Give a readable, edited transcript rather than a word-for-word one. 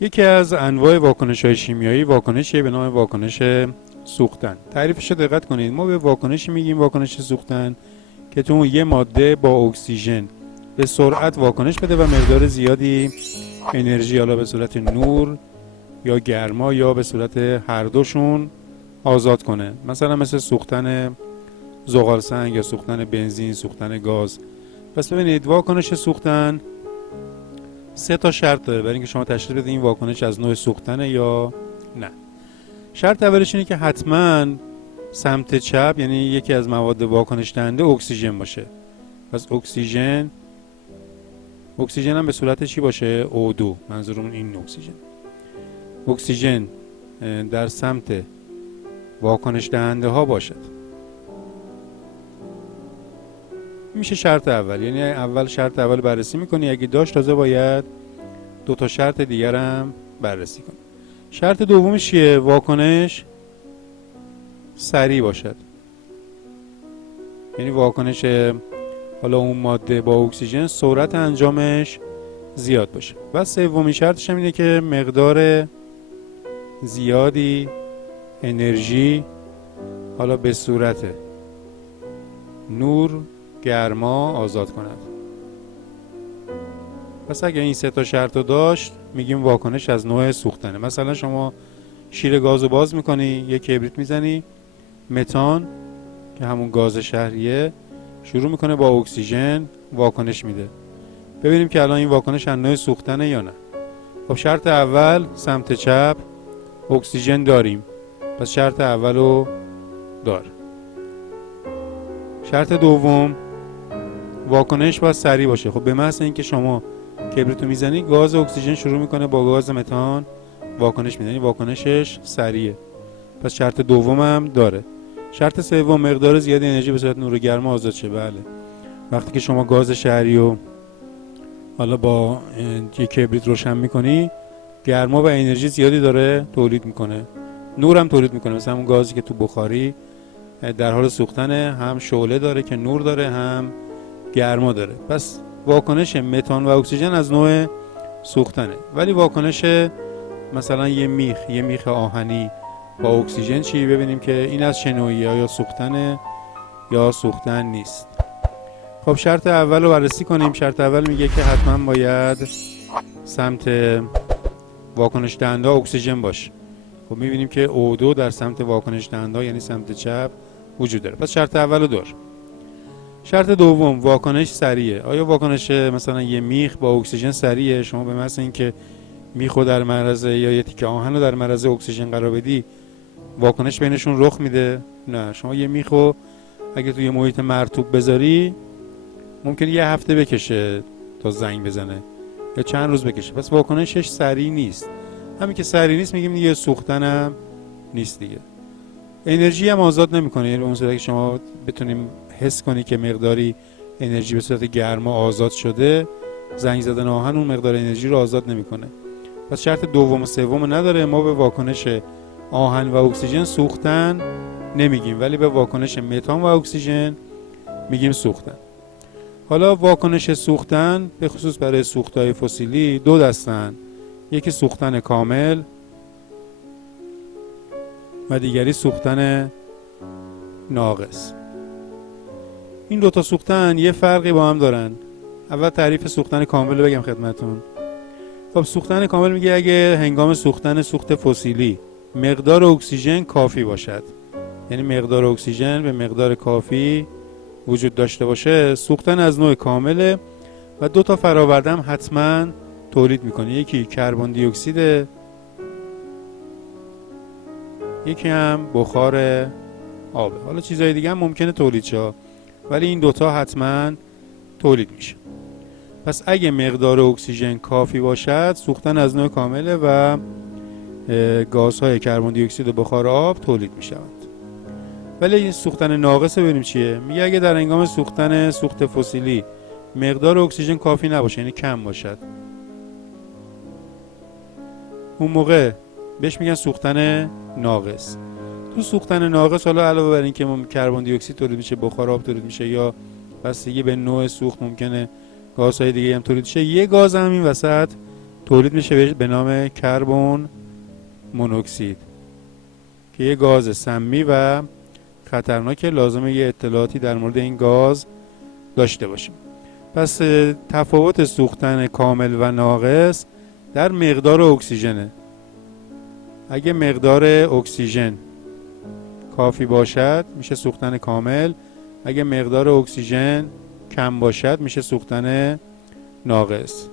یکی از انواع واکنش‌های شیمیایی واکنشی به نام واکنش سوختن. تعریفش رو دقت کنید. ما به واکنشی میگیم واکنش سوختن که تو اون یه ماده با اکسیژن به سرعت واکنش بده و مقدار زیادی انرژی، حالا به صورت نور یا گرما یا به صورت هر دوشون، آزاد کنه. مثلا مثل سوختن زغال سنگ یا سوختن بنزین، سوختن گاز. پس ببینید واکنش سوختن 3 تا شرط داره برای اینکه شما تشخیص بدید این واکنش از نوع سوختنه یا نه. شرط اولش اینه که حتما سمت چپ، یعنی یکی از مواد واکنش دهنده، اکسیژن باشه. پس اکسیژن هم به صورت چی باشه؟ O2. منظورمون این اکسیژن در سمت واکنش دهنده ها باشد. میشه شرط اول، یعنی اول شرط اول بررسی میکنی، اگه داشت تازه باید 2 تا شرط دیگر هم بررسی کنی. شرط دومش چیه؟ واکنش سریع باشد، یعنی واکنش حالا اون ماده با اکسیژن سرعت انجامش زیاد باشه. و سومین شرطش هم اینه که مقدار زیادی انرژی، حالا به صورت نور، گرما، آزاد کند. پس اگه این 3 تا شرط رو داشت میگیم واکنش از نوع سوختنه. مثلا شما شیر گازو باز میکنی، یک کبریت میزنی، متان که همون گاز شهریه شروع میکنه با اکسیژن واکنش میده. ببینیم که الان این واکنش از نوع سوختنه یا نه. خب شرط اول سمت چپ اکسیژن داریم، پس شرط اولو دار. شرط دوم واکنش باید سریع باشه. خب به محض اینکه شما کبریتو میزنی، گاز اکسیژن شروع میکنه با گاز متان واکنش میده، یعنی واکنشش سریعه، پس شرط دومم داره. شرط سوم مقدار زیادی انرژی به صورت نور و گرما آزاد شه. بله، وقتی که شما گاز شهری رو حالا با یک کبریت روشن میکنی، گرما و انرژی زیادی داره تولید میکنه، نور هم تولید میکنه. مثلا اون گازی که تو بخاری در حال سوختنه، هم شعله داره که نور داره، هم گرما داره. پس واکنش متان و اکسیژن از نوع سوختنه. ولی واکنش مثلا یه میخ آهنی با اکسیژن چی؟ ببینیم که این از چه نوعیه، یا سوختنه یا سوختن نیست. خب شرط اول رو بررسی کنیم. شرط اول میگه که حتما باید سمت واکنش دهنده اکسیژن باشه. خب میبینیم که O2 در سمت واکنش دهنده یعنی سمت چپ وجود داره، پس شرط اول رو دار. شرط دوم واکنش سریعه. آیا واکنش مثلا یه میخ با اکسیژن سریعه؟ شما به مثل اینکه میخو در معرض یا یه تیکه آهن رو در معرض اکسیژن قرار بدی، واکنش بینشون رخ میده؟ نه. شما یه میخو اگه توی محیط مرطوب بذاری ممکنه یه هفته بکشه تا زنگ بزنه یا چند روز بکشه، پس واکنشش سریع نیست. همین که سریع نیست میگیم دیگه سوختن هم نیست دیگه. انرژی هم آزاد نمیکنه، یعنی اون صورتی که شما بتونیم حس کنی که مقداری انرژی به صورت گرما آزاد شده، زنگ زدن آهن اون مقدار انرژی رو آزاد نمیکنه. پس شرط دوم و سوم نداره. ما به واکنش آهن و اکسیژن سوختن نمیگیم، ولی به واکنش متان و اکسیژن میگیم سوختن. حالا واکنش سوختن به خصوص برای سوختهای فسیلی 2 دستن. یکی سوختن کامل و دیگری سوختن ناقص. این 2 تا سوختن یه فرقی با هم دارن. اول تعریف سوختن کامل رو بگم خدمتون. خب سوختن کامل میگه اگه هنگام سوختن سوخت فسیلی مقدار اکسیژن کافی باشد، یعنی مقدار اکسیژن به مقدار کافی وجود داشته باشه، سوختن از نوع کامله و 2 تا فراورده هم حتما تولید میکنه. یکی کربن دی اکسید، یکی هم بخار آبه. حالا چیزهای دیگه هم ممکنه تولید شه، ولی این 2 تا حتما تولید میشه. پس اگه مقدار اکسیژن کافی باشد، سوختن از نوع کامله و گازهای کربن دی اکسید و بخار آب تولید میشوند. ولی این سوختن ناقص ببینیم چیه. میگه اگه در هنگام سوختن سوخت فسیلی مقدار اکسیژن کافی نباشه، یعنی کم باشد، اون موقع بهش میگن سوختن ناقص. تو سوختن ناقص حالا علاوه بر این که کربن دی اکسید تولید میشه، بخار آب تولید میشه، یا بستگی به نوع سوخت ممکنه گازهای دیگه هم تولید شه، یه گاز هم این وسط تولید میشه به نام کربن مونوکسید که یه گاز سمی و خطرناکه. لازمه یه اطلاعاتی در مورد این گاز داشته باشیم. پس تفاوت سوختن کامل و ناقص در مقدار اکسیژنه. اگه مقدار اکسیژن کافی باشد میشه سوختن کامل، اگه مقدار اکسیژن کم باشد میشه سوختن ناقص.